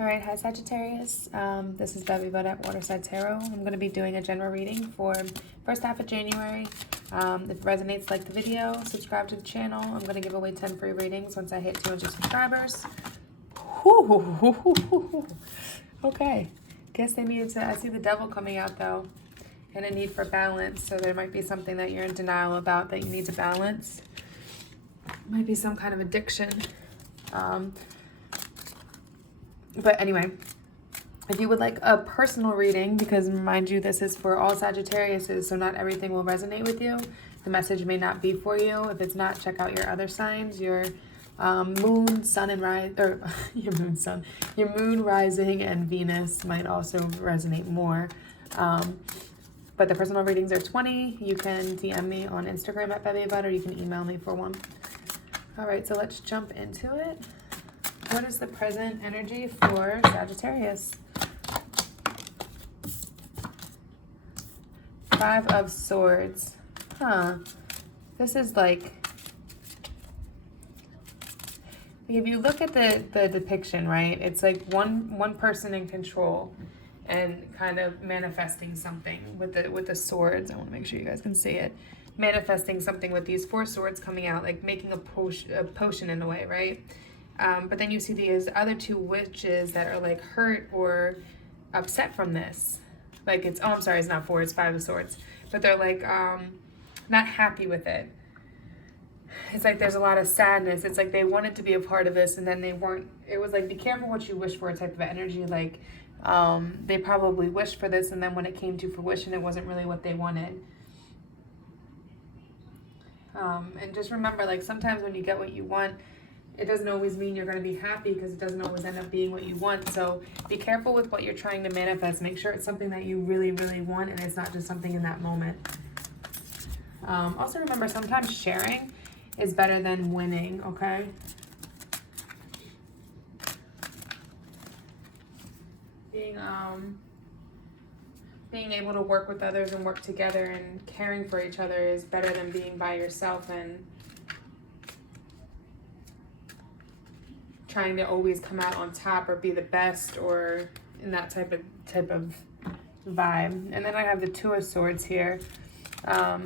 All right, hi Sagittarius. This is bevybud at Waterside Tarot. I'm going to be doing a general reading for first half of January. If it resonates, like the video, subscribe to the channel. I'm going to give away 10 free readings once I hit 200 subscribers. Okay, guess they needed to. I see the devil coming out though, and a need for balance. So there might be something that you're in denial about that you need to balance. Might be some kind of addiction. But anyway, if you would like a personal reading, because mind you, this is for all Sagittariuses, so not everything will resonate with you. The message may not be for you. If it's not, check out your other signs, your moon, sun, and rise, or your moon, rising, and Venus might also resonate more. But the personal readings are 20. You can DM me on Instagram at bevybud, or you can email me for one. All right, so let's jump into it. What is the present energy for Sagittarius? 5 of Swords. This is like, if you look at the depiction, right? It's like one person in control and kind of manifesting something with the swords. I want to make sure you guys can see it. Manifesting something with these 4 swords coming out, like making a potion in a way, right? But then you see these other 2 witches that are like hurt or upset from this. Like it's, oh, I'm sorry, it's not 4, it's 5 of Swords. But they're like not happy with it. It's like there's a lot of sadness. It's like they wanted to be a part of this and then they weren't. It was like, be careful what you wish for type of energy. Like they probably wished for this and then when it came to fruition, it wasn't really what they wanted. And just remember, like sometimes when you get what you want, it doesn't always mean you're going to be happy because it doesn't always end up being what you want. So be careful with what you're trying to manifest. Make sure it's something that you really, really want and it's not just something in that moment. Also remember, sometimes sharing is better than winning, okay? Being able to work with others and work together and caring for each other is better than being by yourself and trying to always come out on top or be the best or in that type of vibe. And then I have the 2 of Swords here. I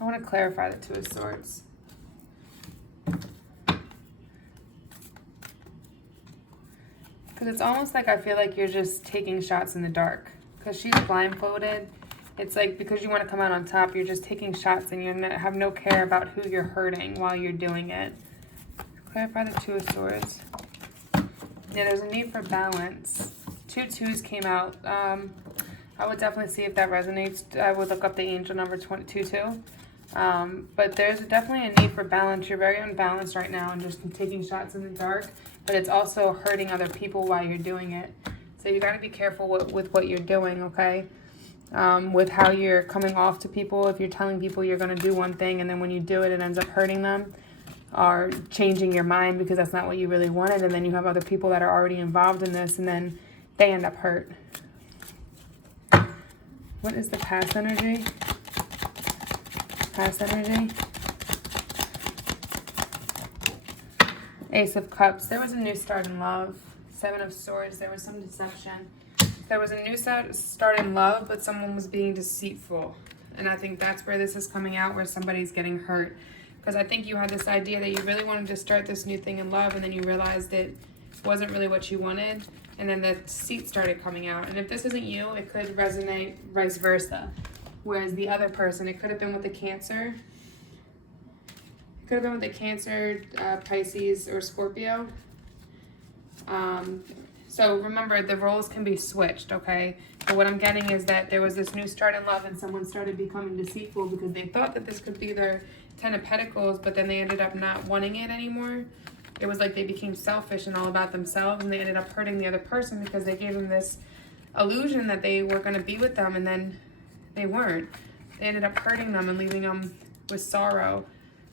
want to clarify the 2 of Swords. Because it's almost like I feel like you're just taking shots in the dark. Because she's blindfolded. It's like because you want to come out on top, you're just taking shots and you have no care about who you're hurting while you're doing it. Clarify the 2 of Swords. Yeah, there's a need for balance. 2 2s came out. I would definitely see if that resonates. I would look up the angel number 22. But there's definitely a need for balance. You're very unbalanced right now and just taking shots in the dark. But it's also hurting other people while you're doing it. So you got to be careful with what you're doing, okay? With how you're coming off to people. If you're telling people you're going to do one thing and then when you do it, it ends up hurting them or changing your mind because that's not what you really wanted. And then you have other people that are already involved in this and then they end up hurt. What is the past energy? Past energy. Ace of Cups. There was a new start in love. 7 of Swords. There was some deception. There was a new start in love, but someone was being deceitful. And I think that's where this is coming out, where somebody's getting hurt. Because I think you had this idea that you really wanted to start this new thing in love, and then you realized it wasn't really what you wanted. And then the deceit started coming out. And if this isn't you, it could resonate vice versa. Whereas the other person, it could have been with the Cancer. It could have been with the Cancer, Pisces, or Scorpio. So remember, the roles can be switched, okay? But what I'm getting is that there was this new start in love and someone started becoming deceitful because they thought that this could be their 10 of Pentacles, but then they ended up not wanting it anymore. It was like they became selfish and all about themselves, and they ended up hurting the other person because they gave them this illusion that they were going to be with them, and then they weren't. They ended up hurting them and leaving them with sorrow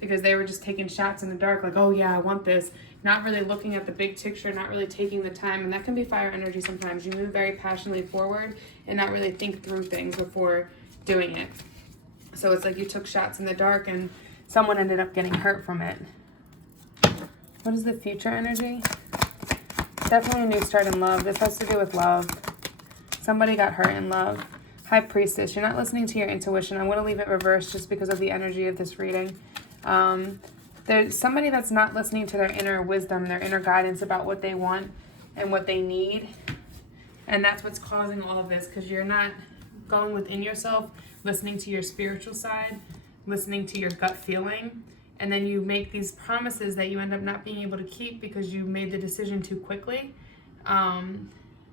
because they were just taking shots in the dark, like, oh yeah, I want this. Not really looking at the big picture, not really taking the time. And that can be fire energy sometimes. You move very passionately forward and not really think through things before doing it. So it's like you took shots in the dark and someone ended up getting hurt from it. What is the future energy? Definitely a new start in love. This has to do with love. Somebody got hurt in love. High Priestess, you're not listening to your intuition. I'm going to leave it reversed just because of the energy of this reading. There's somebody that's not listening to their inner wisdom, their inner guidance about what they want and what they need. And that's what's causing all of this, because you're not going within yourself, listening to your spiritual side, listening to your gut feeling. And then you make these promises that you end up not being able to keep because you made the decision too quickly.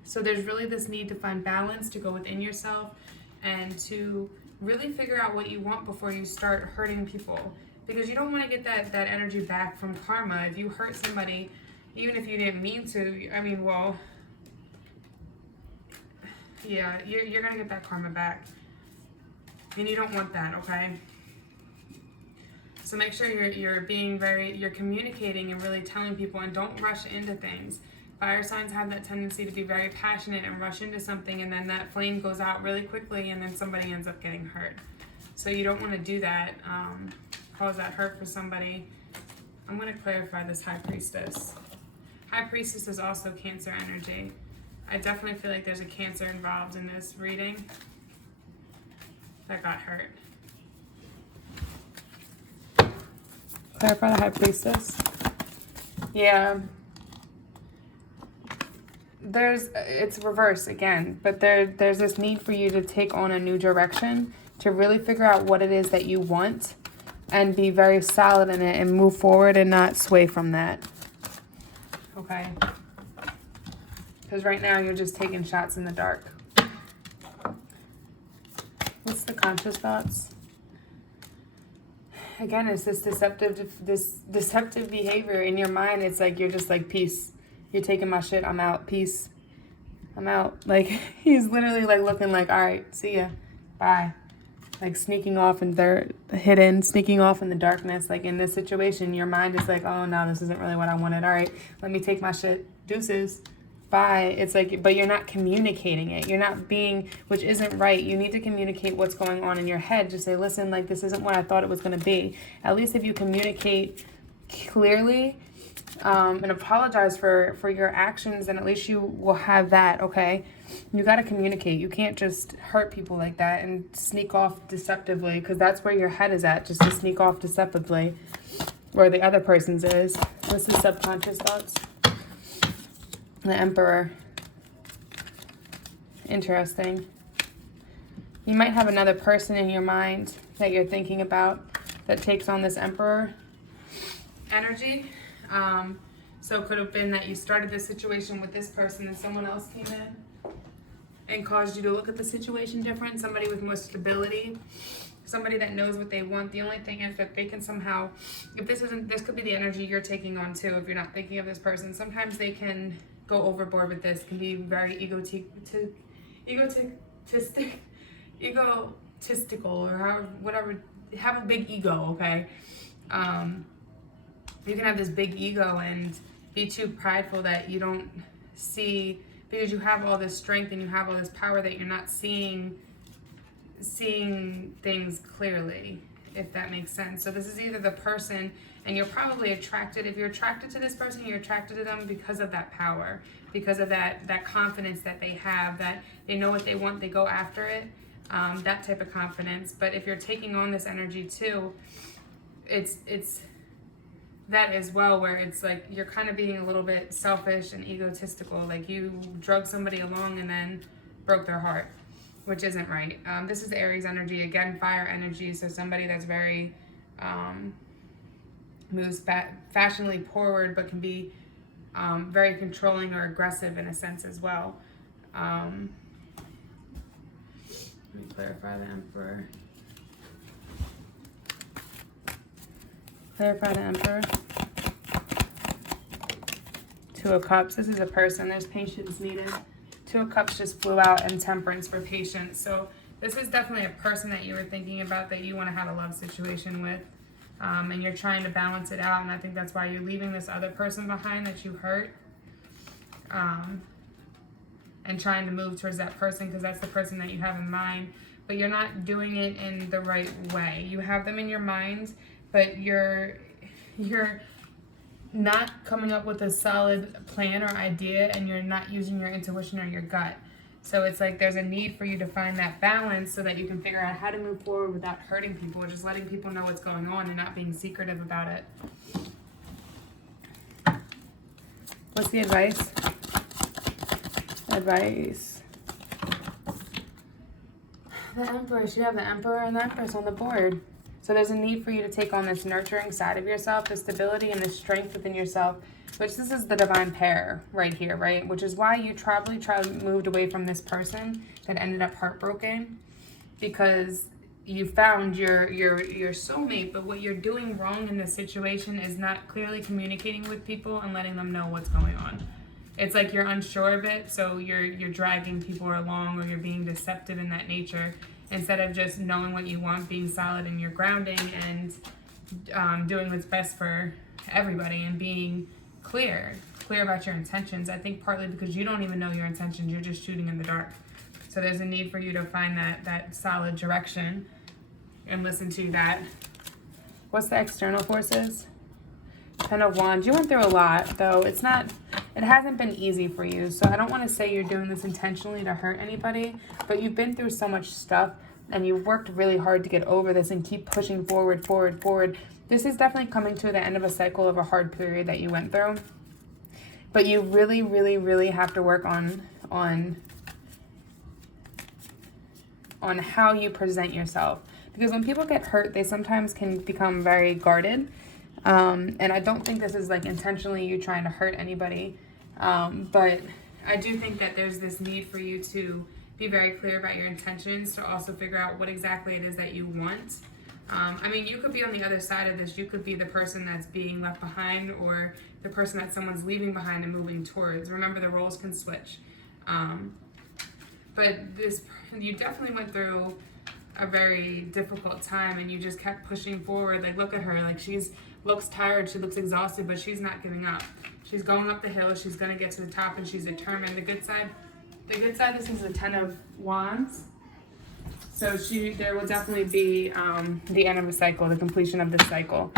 So there's really this need to find balance, to go within yourself and to really figure out what you want before you start hurting people. Because you don't want to get that energy back from karma. If you hurt somebody, even if you didn't mean to, I mean, well, yeah, you're going to get that karma back. And you don't want that, okay? So make sure you're communicating and really telling people, and don't rush into things. Fire signs have that tendency to be very passionate and rush into something, and then that flame goes out really quickly, and then somebody ends up getting hurt. So you don't want to do that, cause that hurt for somebody. I'm going to clarify this High Priestess. High Priestess is also Cancer energy. I definitely feel like there's a Cancer involved in this reading that got hurt. Clarify the High Priestess. Yeah. It's reverse again, but there's this need for you to take on a new direction, to really figure out what it is that you want and be very solid in it and move forward and not sway from that. Okay? Because right now you're just taking shots in the dark. What's the conscious thoughts? Again, it's this deceptive behavior in your mind. It's like you're just like, peace. You're taking my shit. I'm out. Peace. I'm out. Like, he's literally like looking like, all right, see ya. Bye. Like sneaking off and they're hidden, sneaking off in the darkness. Like in this situation, your mind is like, oh no, this isn't really what I wanted. All right, let me take my shit. Deuces. Bye. It's like, but you're not communicating it. You're not being, which isn't right. You need to communicate what's going on in your head. Just say, listen, like this isn't what I thought it was going to be. At least if you communicate clearly, and apologize for your actions, and at least you will have that, okay? You got to communicate. You can't just hurt people like that and sneak off deceptively, because that's where your head is at, just to sneak off deceptively where the other person's is. What's the subconscious thoughts? The Emperor. Interesting. You might have another person in your mind that you're thinking about that takes on this Emperor energy. So it could have been that you started this situation with this person and someone else came in and caused you to look at the situation different. Somebody with more stability, somebody that knows what they want. The only thing is that they can somehow, if this could be the energy you're taking on too, if you're not thinking of this person. Sometimes they can go overboard with this, can be very egotistical, or whatever, have a big ego, okay? You can have this big ego and be too prideful that you don't see, because you have all this strength and you have all this power, that you're not seeing things clearly, if that makes sense. So this is either the person, and you're probably attracted, if you're attracted to this person, you're attracted to them because of that power, because of that confidence that they have, that they know what they want, they go after it, that type of confidence. But if you're taking on this energy too, it's that as well, where it's like you're kind of being a little bit selfish and egotistical, like you drug somebody along and then broke their heart, which isn't right. This is Aries energy, again, fire energy, so somebody that's very moves fashionably forward, but can be very controlling or aggressive in a sense as well. Let me clarify the Emperor. Clarify the Emperor. Two of Cups. This is a person. There's patience needed. Two of Cups just flew out, and Temperance for patience. So this is definitely a person that you were thinking about, that you want to have a love situation with. And you're trying to balance it out. And I think that's why you're leaving this other person behind that you hurt. And trying to move towards that person, because that's the person that you have in mind. but you're not doing it in the right way. You have them in your mind, but you're not coming up with a solid plan or idea, and you're not using your intuition or your gut. So it's like there's a need for you to find that balance so that you can figure out how to move forward without hurting people, or just letting people know what's going on and not being secretive about it. What's the advice? Advice. The Emperor. You have the Emperor and the Empress on the board. So there's a need for you to take on this nurturing side of yourself, the stability and the strength within yourself, which this is the divine pair right here, right? Which is why you probably moved away from this person that ended up heartbroken, because you found your soulmate, but what you're doing wrong in this situation is not clearly communicating with people and letting them know what's going on. It's like you're unsure of it, so you're dragging people along, or you're being deceptive in that nature, instead of just knowing what you want, being solid in your grounding, and doing what's best for everybody, and being clear about your intentions. I think partly because you don't even know your intentions, you're just shooting in the dark. So there's a need for you to find that solid direction and listen to that. What's the external forces? Ten of Wands. You went through a lot, though. It hasn't been easy for you. So I don't want to say you're doing this intentionally to hurt anybody, but you've been through so much stuff, and you've worked really hard to get over this and keep pushing forward. This is definitely coming to the end of a cycle of a hard period that you went through. But you really, really, really have to work on how you present yourself. Because when people get hurt, they sometimes can become very guarded. And I don't think this is like intentionally you trying to hurt anybody. But I do think that there's this need for you to be very clear about your intentions, to also figure out what exactly it is that you want. I mean, you could be on the other side of this. You could be the person that's being left behind, or the person that someone's leaving behind and moving towards. Remember, the roles can switch. But you definitely went through a very difficult time, and you just kept pushing forward. Like, look at her. Like, looks tired. She looks exhausted, but she's not giving up. She's going up the hill. She's going to get to the top, and she's determined. The good side, this is the Ten of Wands. So there will definitely be the end of a cycle, the completion of this cycle.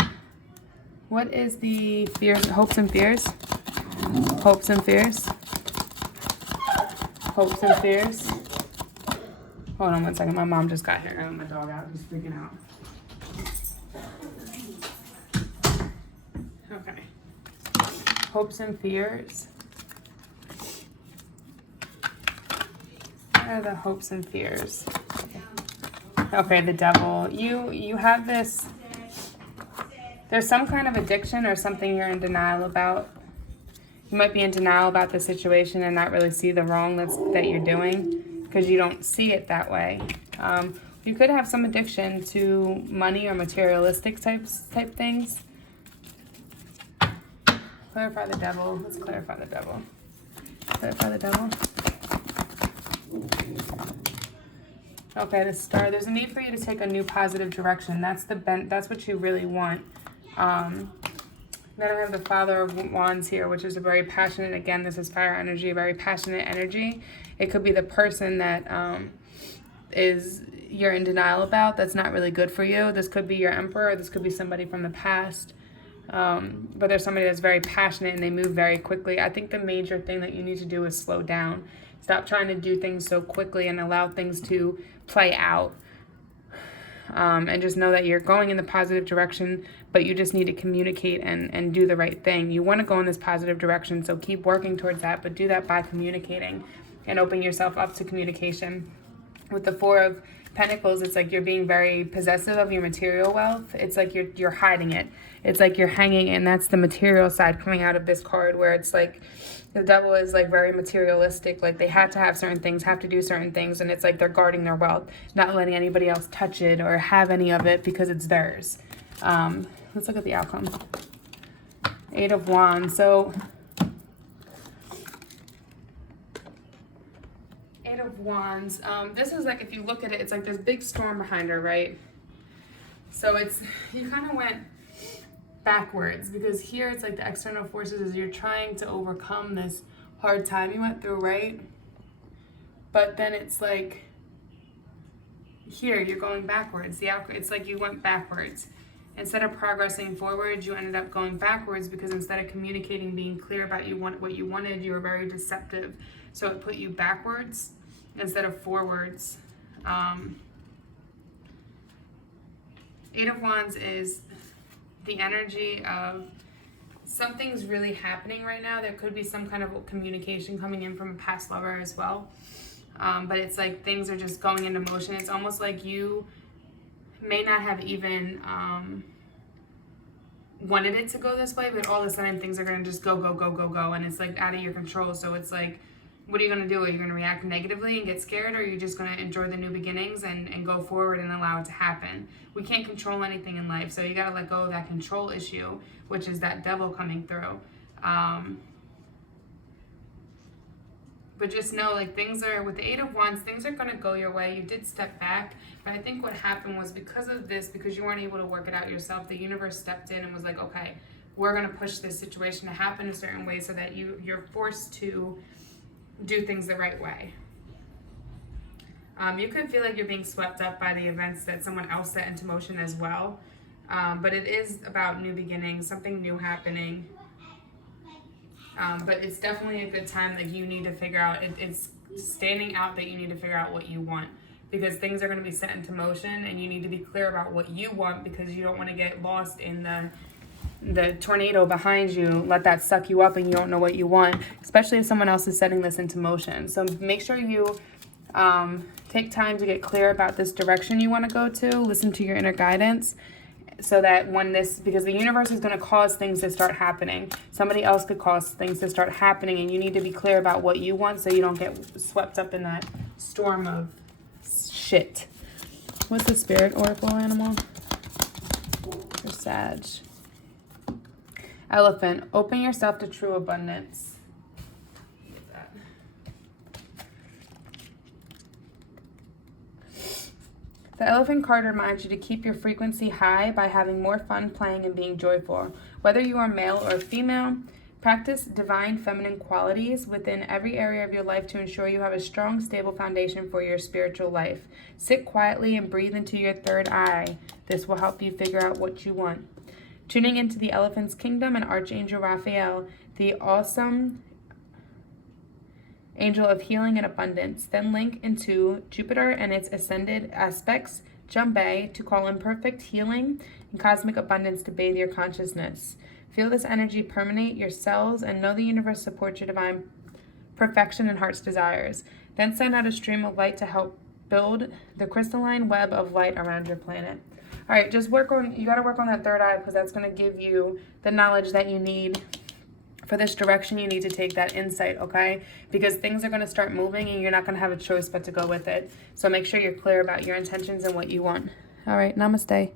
What is the fears, hopes and fears? Hopes and fears. Hopes and fears. Hold on one second. My mom just got here. I let my dog out. He's freaking out. Okay. Hopes and fears. What are the hopes and fears? Okay, the Devil. You have this. There's some kind of addiction or something you're in denial about. You might be in denial about the situation and not really see the wrong that you're doing, because you don't see it that way. You could have some addiction to money or materialistic type things. Clarify the Devil. Let's clarify the Devil. Clarify the Devil. Okay, the Star. There's a need for you to take a new positive direction. That's what you really want. Then I have the Father of Wands here, which is a very passionate, again, this is fire energy, a very passionate energy. It could be the person that you're in denial about, that's not really good for you. This could be your Emperor, this could be somebody from the past. But there's somebody that's very passionate and they move very quickly. I think the major thing that you need to do is slow down. Stop trying to do things so quickly and allow things to play out. And just know that you're going in the positive direction, but you just need to communicate and do the right thing. You want to go in this positive direction, so keep working towards that, but do that by communicating and opening yourself up to communication. With the Four of Pentacles, it's like you're being very possessive of your material wealth. It's like you're hiding it. It's like you're hanging, and that's the material side coming out of this card, where it's like the Devil is like very materialistic. Like they have to have certain things, have to do certain things, and it's like they're guarding their wealth, not letting anybody else touch it or have any of it because it's theirs. Let's look at the outcome. Eight of Wands. So Eight of Wands. This is like, if you look at it, it's like this big storm behind her, right? So you kind of went backwards, because here it's like the external forces is you're trying to overcome this hard time you went through, right? But then it's like here, you're going backwards. It's like you went backwards. Instead of progressing forward, you ended up going backwards because instead of communicating, being clear about what you wanted, you were very deceptive. So it put you backwards instead of forwards. Eight of Wands is the energy of something's really happening right now. There could be some kind of communication coming in from a past lover as well. But it's like things are just going into motion. It's almost like you may not have even wanted it to go this way, but all of a sudden things are going to just go, and it's like out of your control. So it's like, what are you going to do? Are you going to react negatively and get scared, or are you just going to enjoy the new beginnings and go forward and allow it to happen? We can't control anything in life, so you got to let go of that control issue, which is that devil coming through. But just know, like, with the Eight of Wands, things are going to go your way. You did step back, but I think what happened was because you weren't able to work it out yourself, the universe stepped in and was like, okay, we're going to push this situation to happen a certain way so that you're forced to do things the right way. You could feel like you're being swept up by the events that someone else set into motion as well. But it is about new beginnings, something new happening. But it's definitely a good time. Like, you need to figure out, it's standing out that you need to figure out what you want, because things are going to be set into motion and you need to be clear about what you want, because you don't want to get lost in the tornado behind you, let that suck you up and you don't know what you want, especially if someone else is setting this into motion. So make sure you take time to get clear about this direction you want to go to. Listen to your inner guidance, so that because the universe is going to cause things to start happening. Somebody else could cause things to start happening, and you need to be clear about what you want so you don't get swept up in that storm of shit. What's the spirit oracle animal? For Sag. Elephant. Open yourself to true abundance. The Elephant card reminds you to keep your frequency high by having more fun playing and being joyful. Whether you are male or female, practice divine feminine qualities within every area of your life to ensure you have a strong, stable foundation for your spiritual life. Sit quietly and breathe into your third eye. This will help you figure out what you want. Tuning into the Elephant's Kingdom and Archangel Raphael, the awesome angel of healing and abundance. Then link into Jupiter and its ascended aspects, Jumbe, to call in perfect healing and cosmic abundance to bathe your consciousness. Feel this energy permeate your cells and know the universe supports your divine perfection and heart's desires. Then send out a stream of light to help build the crystalline web of light around your planet. All right, you got to work on that third eye, because that's going to give you the knowledge that you need for this direction. You need to take that insight, okay? Because things are going to start moving and you're not going to have a choice but to go with it. So make sure you're clear about your intentions and what you want. All right, namaste.